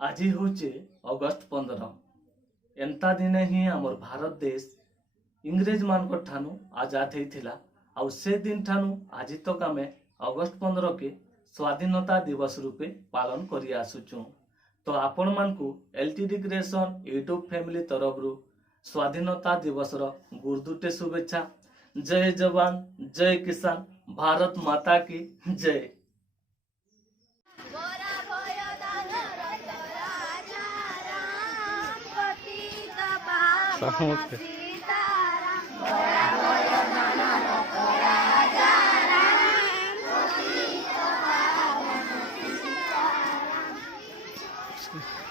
आज हूँ अगस्ट 15। एंता दिने ही आमर भारत देश इंग्रेज मान ठानु आजाद होता। आउ से दिन ठानु आज तक आम अगस्ट 15 के स्वाधीनता दिवस रूपे पालन करी आसुचु। तो आपण मानकु एलटीडी क्रिएशन यूट्यूब फैमिली तरफ स्वाधीनता दिवस गुरुदुटे शुभेच्छा। जय जवान जय किसान, भारत माता की जय। Excuse me.